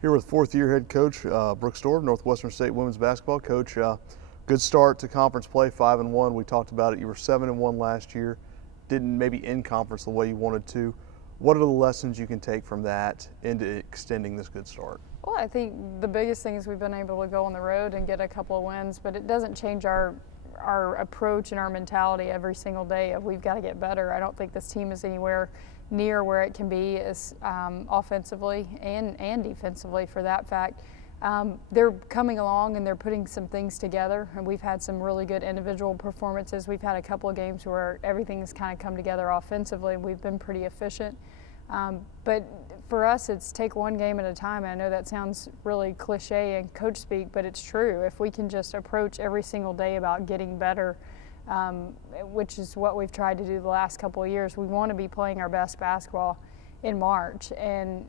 Here with fourth-year head coach Brooke Stoehr, Northwestern State women's basketball coach. Good start to conference play, 5-1. We talked about it. You were 7-1 last year. Didn't maybe end conference the way you wanted to. What are the lessons you can take from that into extending this good start? Well, I think the biggest thing is we've been able to go on the road and get a couple of wins, but it doesn't change our approach and our mentality every single day of we've got to get better. I don't think this team is anywhere near where it can be as offensively and defensively for that fact. They're coming along and they're putting some things together, and we've had some really good individual performances. We've had a couple of games where everything has kind of come together offensively. We've been pretty efficient. But for us, it's take one game at a time. And I know that sounds really cliche and coach speak, but it's true. If we can just approach every single day about getting better, which is what we've tried to do the last couple of years, we want to be playing our best basketball in March. And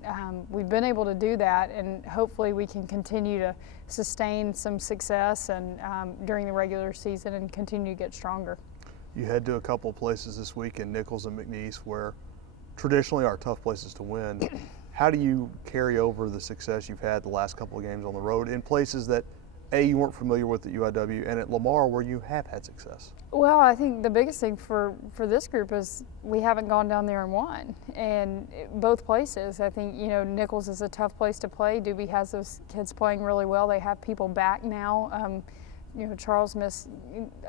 we've been able to do that, and hopefully we can continue to sustain some success and during the regular season and continue to get stronger. You head to a couple of places this week in Nicholls and McNeese where traditionally are tough places to win. How do you carry over the success you've had the last couple of games on the road in places that you weren't familiar with at UIW, and at Lamar where you have had success? Well, I think the biggest thing for this group is we haven't gone down there and won. And both places, I think, Nicholls is a tough place to play. Doobie has those kids playing really well. They have people back now. Charles missed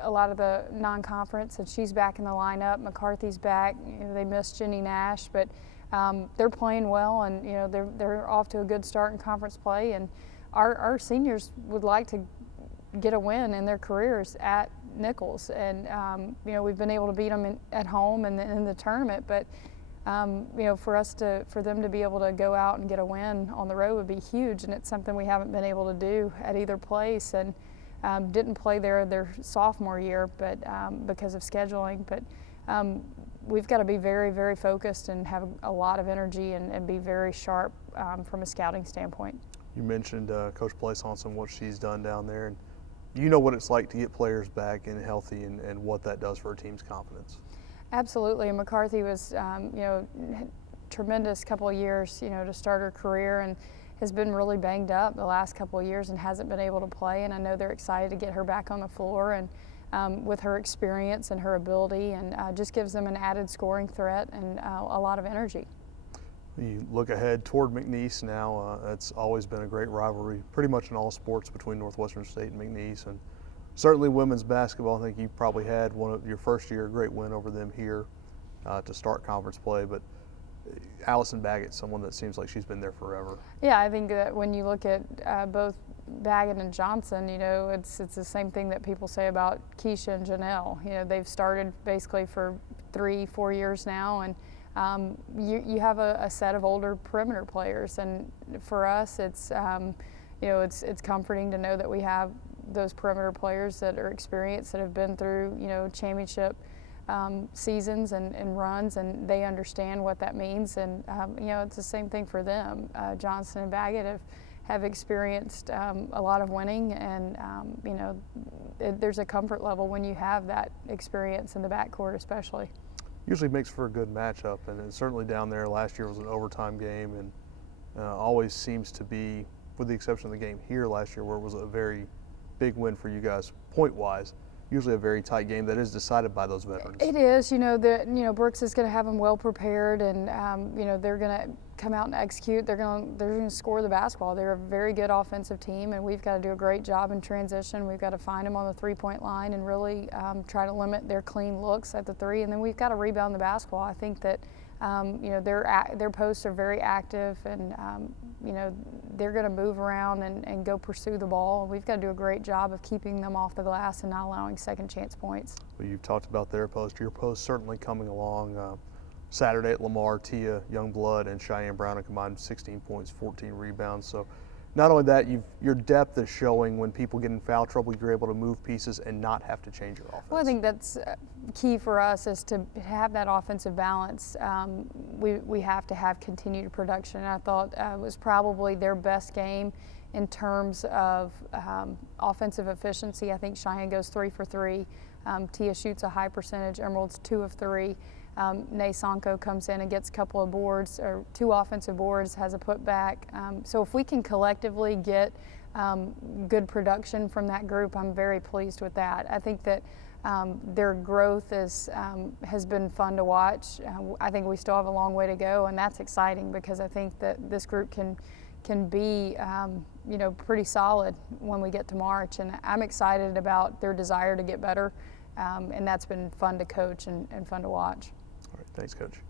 a lot of the non-conference, and she's back in the lineup. McCarthy's back. They missed Jenny Nash, but they're playing well, and they're off to a good start in conference play. And our seniors would like to get a win in their careers at Nicholls, and we've been able to beat them at home and in the tournament. But for them to be able to go out and get a win on the road would be huge, and it's something we haven't been able to do at either place. And didn't play there their sophomore year, but because of scheduling. But we've got to be very, very focused and have a lot of energy and be very sharp from a scouting standpoint. You mentioned Coach Playson, what she's done down there, and you know what it's like to get players back and healthy, and what that does for a team's confidence. Absolutely. And McCarthy was, tremendous couple of years, to start her career, and has been really banged up the last couple of years and hasn't been able to play. And I know they're excited to get her back on the floor, and with her experience and her ability, and just gives them an added scoring threat and a lot of energy. You look ahead toward McNeese now. It's always been a great rivalry, pretty much in all sports, between Northwestern State and McNeese, and certainly women's basketball. I think you probably had one of your first year a great win over them here to start conference play, but Allison Baggett's someone that seems like she's been there forever. Yeah, I think that when you look at both Baggett and Johnson, it's the same thing that people say about Keisha and Janelle. They've started basically for 3-4 years now, and you have a set of older perimeter players, and for us, it's it's comforting to know that we have those perimeter players that are experienced, that have been through championship seasons and runs, and they understand what that means. And it's the same thing for them. Johnson and Baggett have experienced a lot of winning, and there's a comfort level when you have that experience in the backcourt, especially. Usually makes for a good matchup, and certainly down there last year was an overtime game, and always seems to be, with the exception of the game here last year where it was a very big win for you guys point-wise, usually a very tight game that is decided by those veterans. It is. Brooks is going to have them well prepared, and they're going to come out and execute. They're going to score the basketball. They're a very good offensive team, and we've got to do a great job in transition. We've got to find them on the three-point line and really try to limit their clean looks at the three, and then we've got to rebound the basketball. I think that their posts are very active, and they're going to move around and go pursue the ball. We've got to do a great job of keeping them off the glass and not allowing second chance points. Well, you've talked about their post. Your post certainly coming along. Saturday at Lamar, Tia Youngblood and Cheyenne Brown have combined 16 points, 14 rebounds. So not only that, your depth is showing. When people get in foul trouble, you're able to move pieces and not have to change your offense. Well, I think that's key for us, is to have that offensive balance. We have to have continued production. I thought it was probably their best game in terms of offensive efficiency. I think Cheyenne goes 3 for 3. Tia shoots a high percentage. Emerald's 2 of 3. Nay Sanko comes in and gets a couple of boards, or 2 offensive boards, has a putback. So if we can collectively get good production from that group, I'm very pleased with that. I think that their growth has been fun to watch. I think we still have a long way to go, and that's exciting because I think that this group can be pretty solid when we get to March, and I'm excited about their desire to get better, and that's been fun to coach and fun to watch. All right, thanks, Coach.